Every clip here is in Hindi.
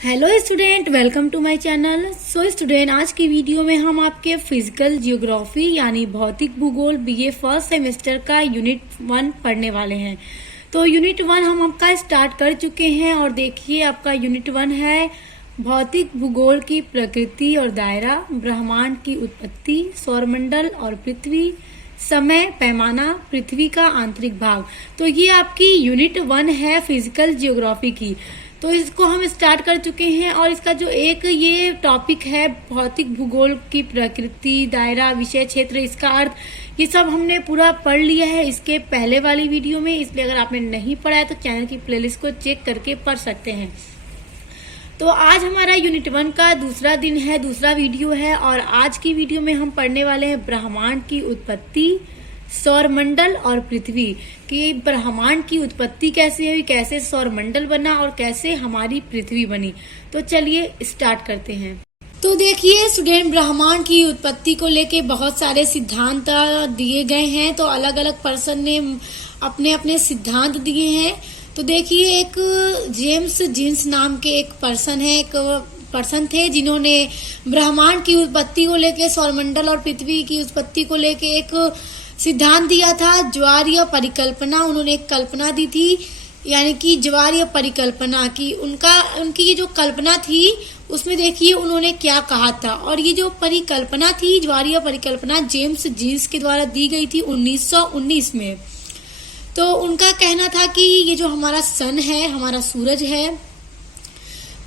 Hello student, welcome to my channel. So student, आज की वीडियो में हम आपके फिजिकल जियोग्राफी यानी भौतिक भूगोल बीए फर्स्ट सेमेस्टर का यूनिट 1 पढ़ने वाले हैं। तो यूनिट 1 हम आपका स्टार्ट कर चुके हैं और देखिए आपका यूनिट 1 है भौतिक भूगोल की प्रकृति और दायरा, ब्रह्मांड की उत्पत्ति, सौरमंडल और पृथ्वी, समय, पैमाना, पृथ्वी का आंतरिक भाग। तो ये आपकी यूनिट 1 है फिजिकल जियोग्राफी की। तो इसको हम स्टार्ट कर चुके हैं और इसका जो एक ये टॉपिक है भौतिक भूगोल की प्रकृति, दायरा, विषय क्षेत्र, इसका अर्थ, ये सब हमने पूरा पढ़ लिया है इसके पहले वाली वीडियो में। इसलिए अगर आपने नहीं पढ़ा है तो चैनल की प्लेलिस्ट को चेक करके पढ़ सकते हैं। तो आज हमारा यूनिट 1 का दूसरा दिन है, दूसरा वीडियो है और आज की वीडियो में हम पढ़ने वाले हैं ब्रह्मांड की उत्पत्ति, सौरमंडल और पृथ्वी कि ब्रह्मांड की उत्पत्ति कैसे हुई, कैसे सौरमंडल बना और कैसे हमारी पृथ्वी बनी। तो चलिए स्टार्ट करते हैं। तो देखिए स्टूडेंट, ब्रह्मांड की उत्पत्ति को लेके बहुत सारे सिद्धांत दिए गए हैं। तो अलग अलग पर्सन ने अपने अपने सिद्धांत दिए हैं। तो देखिए एक जेम्स जीन्स नाम के एक पर्सन थे जिन्होंने ब्रह्मांड की उत्पत्ति को लेके, सौरमंडल और पृथ्वी की उत्पत्ति को लेके एक सिद्धांत दिया था, ज्वारीय परिकल्पना। उन्होंने एक कल्पना दी थी, यानी कि ज्वारीय परिकल्पना की उनकी ये जो कल्पना थी उसमें देखिए उन्होंने क्या कहा था। और ये जो परिकल्पना थी, ज्वारीय परिकल्पना, जेम्स जीन्स के द्वारा दी गई थी 1919 में। तो उनका कहना था कि ये जो हमारा सन है, हमारा सूरज है,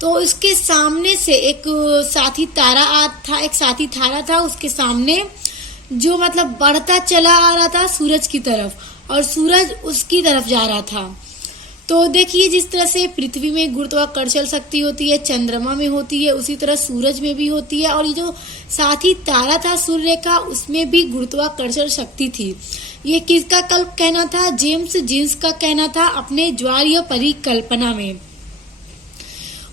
तो इसके सामने से एक साथी तारा था, उसके सामने जो मतलब बढ़ता चला आ रहा था सूरज की तरफ और सूरज उसकी तरफ जा रहा था। तो देखिए जिस तरह से पृथ्वी में गुरुत्वाकर्षण शक्ति होती है, चंद्रमा में होती है, उसी तरह सूरज में भी होती है। और ये जो साथी तारा था सूर्य का, उसमें भी गुरुत्वाकर्षण शक्ति थी। ये किसका कहना था? जेम्स जीन्स का कहना था अपने ज्वारीय परिकल्पना में।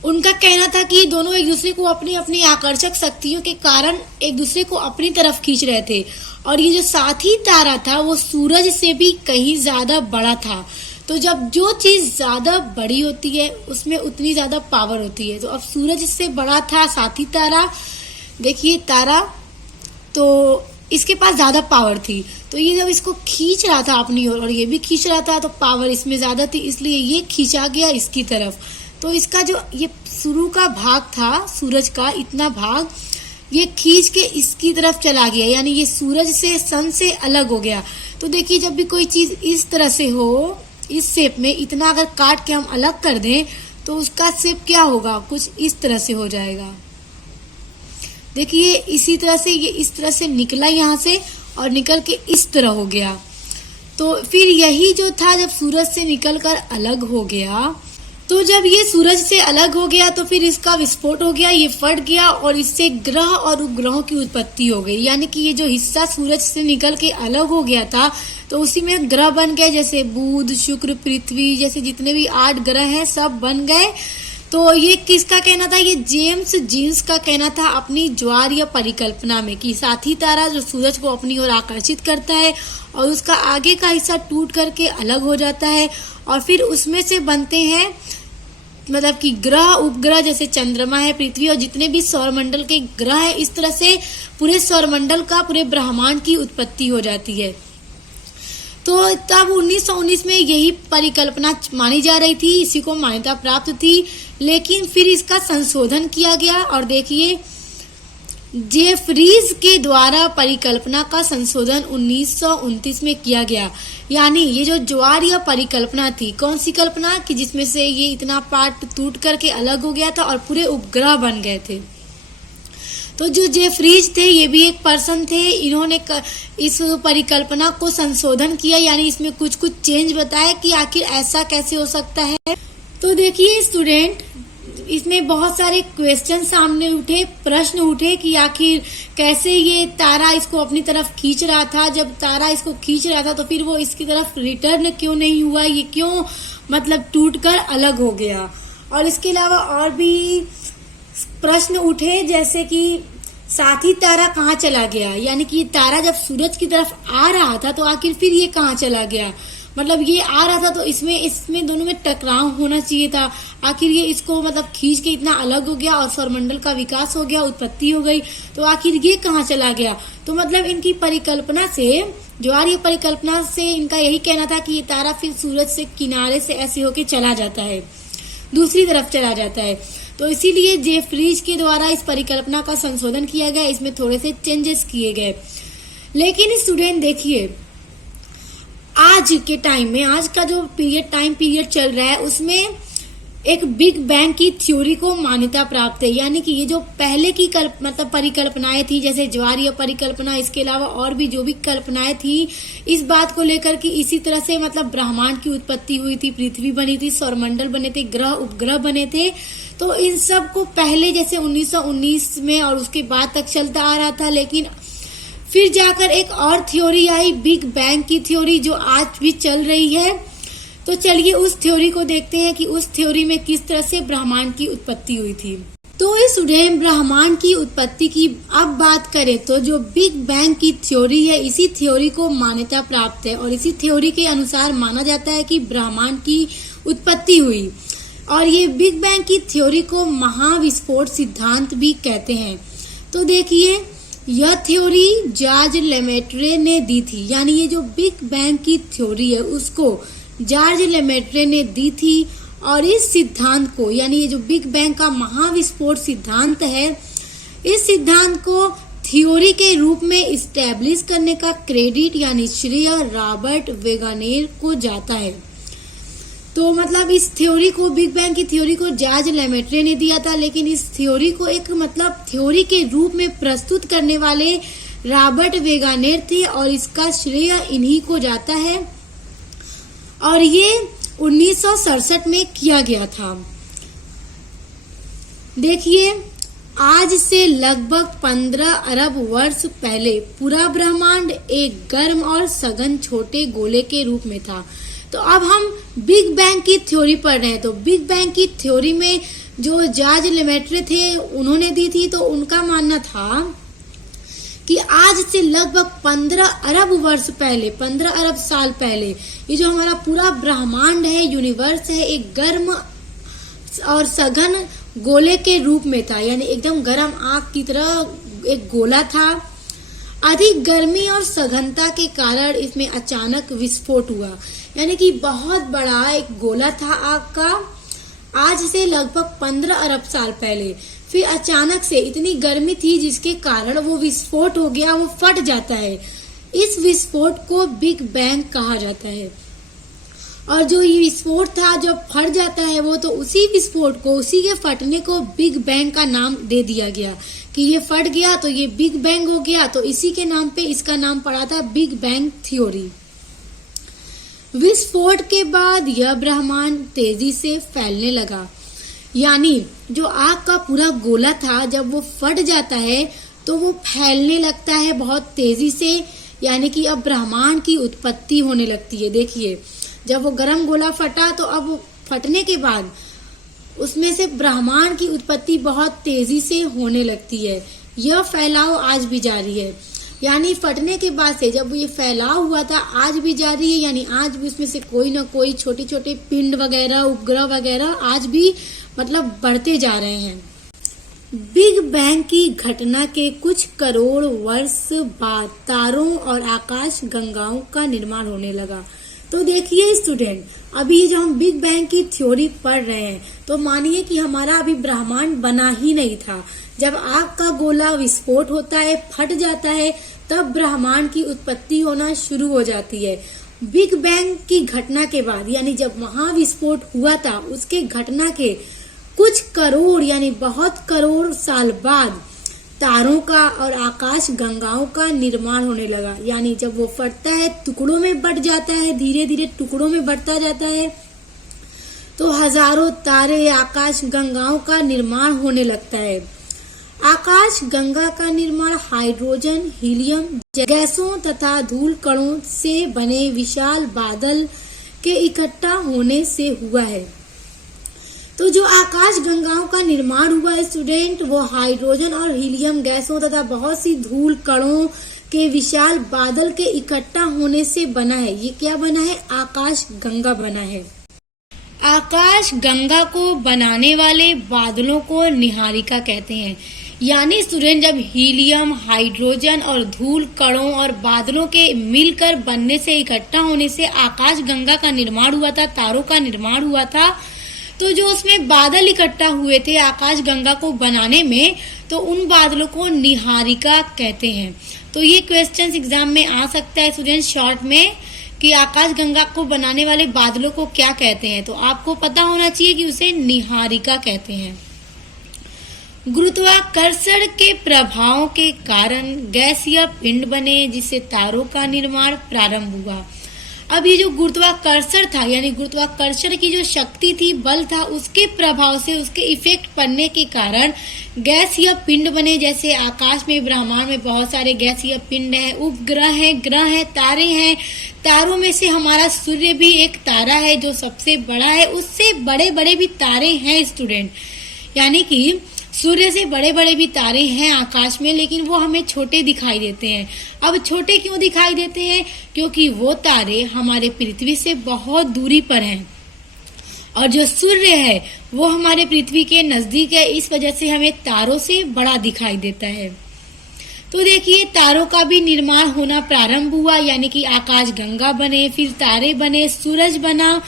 उनका कहना था कि दोनों एक दूसरे को अपनी अपनी आकर्षक शक्तियों के कारण एक दूसरे को अपनी तरफ खींच रहे थे। और ये जो साथी तारा था वो सूरज से भी कहीं ज्यादा बड़ा था। तो जब जो चीज ज्यादा बड़ी होती है उसमें उतनी ज्यादा पावर होती है। तो अब सूरज से बड़ा था साथी तारा, देखिए तारा, तो इसके पास ज्यादा पावर थी। तो ये जब इसको खींच रहा था अपनी ओर और ये भी खींच रहा था, तो पावर इसमें ज्यादा थी, इसलिए ये खींचा गया इसकी तरफ। तो इसका जो ये शुरू का भाग था सूरज का, इतना भाग ये खींच के इसकी तरफ चला गया, यानी ये सूरज से, सन से अलग हो गया। तो देखिए जब भी कोई चीज इस तरह से हो, इस शेप में, इतना अगर काट के हम अलग कर दें तो उसका शेप क्या होगा? कुछ इस तरह से हो जाएगा। देखिए इसी तरह से ये इस तरह से निकला यहाँ से और निकल के इस तरह हो गया। तो फिर यही जो था जब सूरज से निकलकर अलग हो गया, तो जब ये सूरज से अलग हो गया तो फिर इसका विस्फोट हो गया, ये फट गया और इससे ग्रह और उपग्रहों की उत्पत्ति हो गई। यानी कि ये जो हिस्सा सूरज से निकल के अलग हो गया था तो उसी में ग्रह बन गए, जैसे बुध, शुक्र, पृथ्वी, जैसे जितने भी 8 ग्रह हैं सब बन गए। तो ये किसका कहना था? ये जेम्स जीन्स का कहना था अपनी ज्वारीय परिकल्पना में कि साथी तारा जो सूरज को अपनी ओर आकर्षित करता है और उसका आगे का हिस्सा टूट करके अलग हो जाता है और फिर उसमें से बनते हैं मतलब कि ग्रह, उपग्रह, जैसे चंद्रमा है, पृथ्वी और जितने भी सौरमंडल के ग्रह है। इस तरह से पूरे सौरमंडल का, पूरे ब्रह्मांड की उत्पत्ति हो जाती है। तो तब 1919 में यही परिकल्पना मानी जा रही थी, इसी को मान्यता प्राप्त थी। लेकिन फिर इसका संशोधन किया गया और देखिए जेफरीज के द्वारा परिकल्पना का संशोधन 1929 में किया गया। यानी ये जो ज्वारीय परिकल्पना थी, कौन सी कल्पना कि जिसमें से ये इतना पार्ट टूट करके अलग हो गया था और पूरे उपग्रह बन गए थे। तो जो जेफरीज थे ये भी एक पर्सन थे, इन्होंने इस परिकल्पना को संशोधन किया, यानी इसमें कुछ कुछ चेंज बताया कि आखिर ऐसा कैसे हो सकता है। तो देखिए स्टूडेंट, इसमें बहुत सारे क्वेश्चन सामने उठे, प्रश्न उठे कि आखिर कैसे ये तारा इसको अपनी तरफ खींच रहा था। जब तारा इसको खींच रहा था तो फिर वो इसकी तरफ रिटर्न क्यों नहीं हुआ, ये क्यों मतलब टूटकर अलग हो गया। और इसके अलावा और भी प्रश्न उठे, जैसे कि साथी तारा कहाँ चला गया, यानी कि तारा जब सूरज की तरफ आ रहा था तो आखिर फिर ये कहाँ चला गया। मतलब ये आ रहा था तो इसमें दोनों में टकराव होना चाहिए था। आखिर ये इसको मतलब खींच के इतना अलग हो गया और सौरमंडल का विकास हो गया, उत्पत्ति हो गई, तो आखिर ये कहाँ चला गया। तो मतलब इनकी परिकल्पना से, ज्वारीय परिकल्पना से इनका यही कहना था कि ये तारा फिर सूरज से किनारे से ऐसे होके चला जाता है, दूसरी तरफ चला जाता है। तो इसीलिए जेफरीज के द्वारा इस परिकल्पना का संशोधन किया गया, इसमें थोड़े से चेंजेस किए गए। लेकिन स्टूडेंट देखिए, आज के टाइम में, आज का जो टाइम पीरियड चल रहा है, उसमें एक बिग बैंग की थ्योरी को मान्यता प्राप्त है। यानी कि ये जो पहले की मतलब परिकल्पनाएं थी, जैसे ज्वारीय परिकल्पना, इसके अलावा और भी जो भी कल्पनाएं थी, इस बात को लेकर कि इसी तरह से मतलब ब्रह्मांड की उत्पत्ति हुई थी, पृथ्वी बनी थी, सौरमंडल बने थे, ग्रह उपग्रह बने थे। तो इन सब को पहले जैसे 1919 में और उसके बाद तक चलता आ रहा था। लेकिन फिर जाकर एक और थ्योरी आई, बिग बैंग की थ्योरी, जो आज भी चल रही है। तो चलिए उस थ्योरी को देखते हैं कि उस थ्योरी में किस तरह से ब्रह्मांड की उत्पत्ति हुई थी। तो इस स्टूडेंट, ब्रह्मांड की उत्पत्ति की अब बात करें तो जो बिग बैंग की थ्योरी है, इसी थ्योरी को मान्यता प्राप्त है और इसी थ्योरी के अनुसार माना जाता है कि ब्रह्मांड की उत्पत्ति हुई। और ये बिग बैंग की थ्योरी को महाविस्फोट सिद्धांत भी कहते हैं। तो देखिए, यह थ्योरी जॉर्ज लेमेट्रे ने दी थी। यानी ये जो बिग बैंग की थ्योरी है उसको जॉर्ज लेमेट्रे ने दी थी। और इस सिद्धांत को, यानी ये जो बिग बैंग का महाविस्फोट सिद्धांत है, इस सिद्धांत को थ्योरी के रूप में इस्टेब्लिश करने का क्रेडिट यानी श्रेय रॉबर्ट वेगानेर को जाता है। तो मतलब इस थ्योरी को, बिग बैंग की थ्योरी को जॉर्ज लेमेट्रे ने दिया था, लेकिन इस थ्योरी को एक मतलब थ्योरी के रूप में प्रस्तुत करने वाले रॉबर्ट वेगानेर थे और इसका श्रेय इन्हीं को जाता है। और ये 1967 में किया गया था। देखिए, आज से लगभग 15 अरब वर्ष पहले पूरा ब्रह्मांड एक गर्म और सघन छोटे गोले के रूप में था। तो अब हम बिग बैंग की थ्योरी पढ़ रहे हैं। तो बिग बैंग की थ्योरी में जो जॉर्ज लेमेट्रे थे उन्होंने दी थी, तो उनका मानना था कि आज से लगभग 15 अरब वर्ष पहले, 15 अरब साल पहले, ये जो हमारा पूरा ब्रह्मांड है, यूनिवर्स है, एक गर्म और सघन गोले के रूप में था। यानी एकदम गर्म आग की तरह एक गोला था। अधिक गर्मी और सघनता के कारण इसमें अचानक विस्फोट हुआ। यानी कि बहुत बड़ा एक गोला था आग का, आज से लगभग 15 अरब साल पहले। फिर अचानक से इतनी गर्मी थी जिसके कारण वो विस्फोट हो गया, वो फट जाता है। इस विस्फोट को बिग बैंग कहा जाता है। और जो ये विस्फोट था, जब फट जाता है वो, तो उसी विस्फोट को, उसी के फटने को बिग बैंग का नाम दे दिया गया कि ये फट गया तो ये बिग बैंग हो गया। तो इसी के नाम पे इसका नाम पड़ा था बिग बैंग थ्योरी। विस्फोट के बाद यह ब्रह्मांड तेजी से फैलने लगा। यानी जो आग का पूरा गोला था, जब वो फट जाता है तो वो फैलने लगता है बहुत तेजी से। यानी कि अब ब्रह्मांड की उत्पत्ति होने लगती है। देखिए, जब वो गर्म गोला फटा तो अब फटने के बाद उसमें से ब्रह्मांड की उत्पत्ति बहुत तेजी से होने लगती है। यह फैलाव आज भी जारी है। यानी फटने के बाद से जब ये फैलाव हुआ था, आज भी जारी है। यानी आज भी उसमें से कोई ना कोई छोटे छोटे पिंड वगैरह, उपग्रह वगैरह आज भी मतलब बढ़ते जा रहे हैं। बिग बैंग की घटना के कुछ करोड़ वर्ष बाद तारों और आकाश गंगाओं का निर्माण होने लगा। तो देखिए स्टूडेंट, अभी जो हम बिग बैंग की थ्योरी पढ़ रहे हैं, तो मानिए कि हमारा अभी ब्रह्मांड बना ही नहीं था। जब आग का गोला विस्फोट होता है, फट जाता है, तब ब्रह्मांड की उत्पत्ति होना शुरू हो जाती है। बिग बैंग की घटना के बाद, यानी जब महाविस्फोट हुआ था, उसके घटना के कुछ करोड़ यानी बहुत करोड़ साल बाद तारों का और आकाश गंगाओं का निर्माण होने लगा। यानी जब वो फटता है, टुकड़ों में बट जाता है, धीरे धीरे टुकड़ों में बढ़ता जाता है, तो हजारों तारे, आकाश गंगाओं का निर्माण होने लगता है। आकाश गंगा का निर्माण हाइड्रोजन, हीलियम गैसों तथा धूल कणों से बने विशाल बादल के इकट्ठा होने से हुआ है। तो जो आकाश गंगाओं का निर्माण हुआ है स्टूडेंट, वो हाइड्रोजन और हीलियम गैसों तथा बहुत सी धूल कणों के विशाल बादल के इकट्ठा होने से बना है। ये क्या बना है? आकाश गंगा बना है। आकाश गंगा को बनाने वाले बादलों को निहारिका कहते हैं। यानी स्टूडेंट, जब हीलियम, हाइड्रोजन और धूल कणों और बादलों के मिलकर बनने से, इकट्ठा होने से आकाश गंगा का निर्माण हुआ था, तारों का निर्माण हुआ था, तो जो उसमें बादल इकट्ठा हुए थे आकाश गंगा को बनाने में, तो उन बादलों को निहारिका कहते हैं। तो ये क्वेश्चन एग्जाम में आ सकता है स्टूडेंट शॉर्ट में कि आकाश गंगा को बनाने वाले बादलों को क्या कहते हैं, तो आपको पता होना चाहिए कि उसे निहारिका कहते हैं। गुरुत्वाकर्षण के प्रभाव के कारण गैसीय पिंड बने जिससे तारों का निर्माण प्रारंभ हुआ। अब ये जो गुरुत्वाकर्षण था, यानी गुरुत्वाकर्षण की जो शक्ति थी, बल था, उसके प्रभाव से, उसके इफेक्ट पड़ने के कारण गैसीय पिंड बने। जैसे आकाश में, ब्रह्मांड में बहुत सारे गैसीय पिंड हैं, उपग्रह हैं, ग्रह हैं, तारे हैं। तारों में से हमारा सूर्य भी एक तारा है जो सबसे बड़ा है। उससे बड़े बड़े भी तारे हैं स्टूडेंट, यानी कि सूर्य से बड़े बड़े भी तारे हैं आकाश में, लेकिन वो हमें छोटे दिखाई देते हैं। अब छोटे क्यों दिखाई देते हैं? क्योंकि वो तारे हमारे पृथ्वी से बहुत दूरी पर हैं, और जो सूर्य है वो हमारे पृथ्वी के नजदीक है। इस वजह से हमें तारों से बड़ा दिखाई देता है। तो देखिए, तारों का भी निर्माण होना प्रारंभ हुआ, यानी कि आकाश गंगा बने, फिर तारे बने, सूरज बना।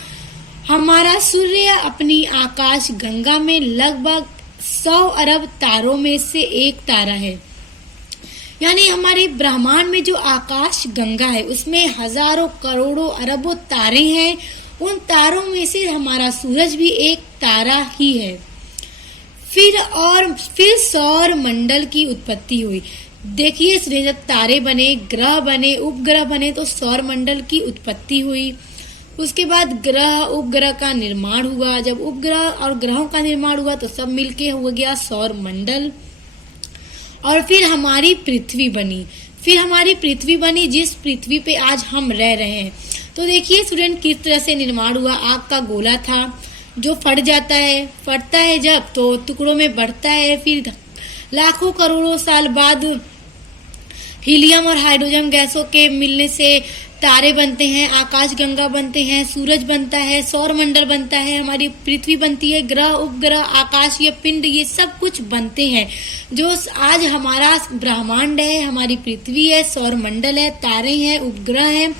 हमारा सूर्य अपनी आकाश गंगा में लगभग 100 अरब तारों में से एक तारा है। यानी हमारे ब्रह्मांड में जो आकाश गंगा है उसमें हजारों, करोड़ों, अरबों तारे हैं। उन तारों में से हमारा सूरज भी एक तारा ही है। फिर सौर मंडल की उत्पत्ति हुई। देखिए, जब तारे बने, ग्रह बने, उपग्रह बने, तो सौर मंडल की उत्पत्ति हुई। उसके बाद ग्रह, उपग्रह का निर्माण हुआ। जब उपग्रह और ग्रहों का निर्माण हुआ तो सब मिलके हो गया सौर मंडल। और फिर हमारी पृथ्वी बनी, जिस पृथ्वी पे आज हम रह रहे हैं। तो देखिए स्टूडेंट, किस तरह से निर्माण हुआ। आग का गोला था जो फट जाता है, फटता है जब तो टुकड़ों में बढ़ता है। फिर लाखों करोड़ों साल बाद हीलियम और हाइड्रोजन गैसों के मिलने से तारे बनते हैं, आकाश गंगा बनते हैं, सूरज बनता है, सौर मंडल बनता है, हमारी पृथ्वी बनती है, ग्रह, उपग्रह, आकाशीय पिंड, ये सब कुछ बनते हैं। जो आज हमारा ब्रह्मांड है, हमारी पृथ्वी है, सौर मंडल है, तारे हैं, उपग्रह हैं,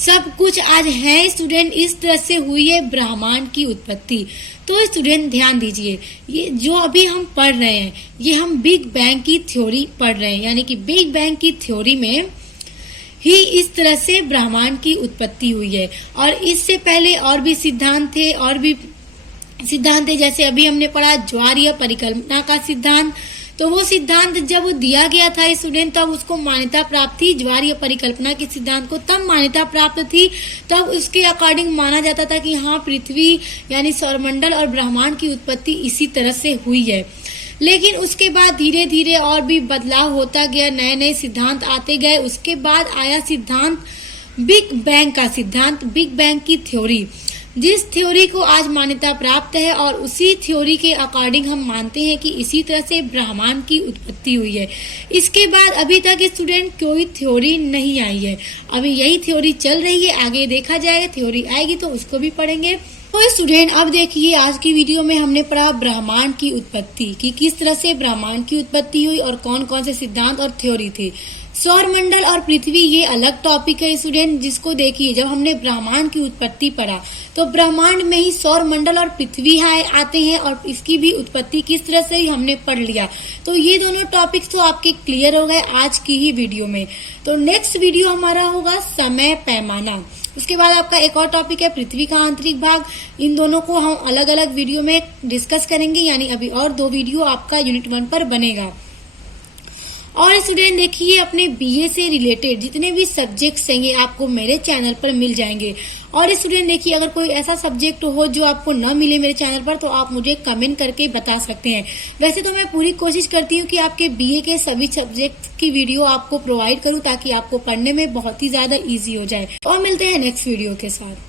सब कुछ आज है स्टूडेंट। इस तरह से हुई है ब्रह्मांड की उत्पत्ति। तो स्टूडेंट ध्यान दीजिए, ये जो अभी हम पढ़ रहे हैं, ये हम बिग बैंग की थ्योरी पढ़ रहे हैं। यानी कि बिग बैंग की थ्योरी में ही इस तरह से ब्रह्मांड की उत्पत्ति हुई है। और इससे पहले और भी सिद्धांत थे, जैसे अभी हमने पढ़ा ज्वारीय परिकल्पना का सिद्धांत। तो वो सिद्धांत जब दिया गया था स्टूडेंट, तब उसको मान्यता प्राप्त थी। ज्वारीय परिकल्पना के सिद्धांत को तब मान्यता प्राप्त थी, तब उसके अकॉर्डिंग माना जाता था कि हाँ, पृथ्वी यानी सौरमंडल और ब्रह्मांड की उत्पत्ति इसी तरह से हुई है। लेकिन उसके बाद धीरे धीरे और भी बदलाव होता गया, नए नए सिद्धांत आते गए। उसके बाद आया सिद्धांत बिग बैंग का सिद्धांत, बिग बैंग की थ्योरी, जिस थ्योरी को आज मान्यता प्राप्त है। और उसी थ्योरी के अकॉर्डिंग हम मानते हैं कि इसी तरह से ब्रह्मांड की उत्पत्ति हुई है। इसके बाद अभी तक स्टूडेंट कोई थ्योरी नहीं आई है, अभी यही थ्योरी चल रही है। आगे देखा जाएगा, थ्योरी आएगी तो उसको भी पढ़ेंगे। तो स्टूडेंट, अब देखिए, आज की वीडियो में हमने पढ़ा ब्रह्मांड की उत्पत्ति कि किस तरह से ब्रह्मांड की उत्पत्ति हुई और कौन कौन से सिद्धांत और थ्योरी थे। सौर मंडल और पृथ्वी ये अलग टॉपिक है स्टूडेंट, जिसको देखिए जब हमने ब्रह्मांड की उत्पत्ति पढ़ा तो ब्रह्मांड में ही सौर मंडल और पृथ्वी आते हैं, और इसकी भी उत्पत्ति किस तरह से हमने पढ़ लिया। तो ये दोनों टॉपिक्स तो आपके क्लियर हो गए आज की ही वीडियो में। तो नेक्स्ट वीडियो हमारा होगा समय पैमाना। उसके बाद आपका एक और टॉपिक है पृथ्वी का आंतरिक भाग। इन दोनों को हम अलग अलग वीडियो में डिस्कस करेंगे, यानी अभी और 2 वीडियो आपका यूनिट 1 पर बनेगा। और स्टूडेंट देखिए, अपने बीए से रिलेटेड जितने भी सब्जेक्ट्स हैं ये आपको मेरे चैनल पर मिल जाएंगे। और स्टूडेंट देखिए, अगर कोई ऐसा सब्जेक्ट हो जो आपको न मिले मेरे चैनल पर, तो आप मुझे कमेंट करके बता सकते हैं। वैसे तो मैं पूरी कोशिश करती हूँ कि आपके बीए के सभी सब्जेक्ट की वीडियो आपको प्रोवाइड करूँ, ताकि आपको पढ़ने में बहुत ही ज्यादा ईजी हो जाए। और मिलते हैं नेक्स्ट वीडियो के साथ।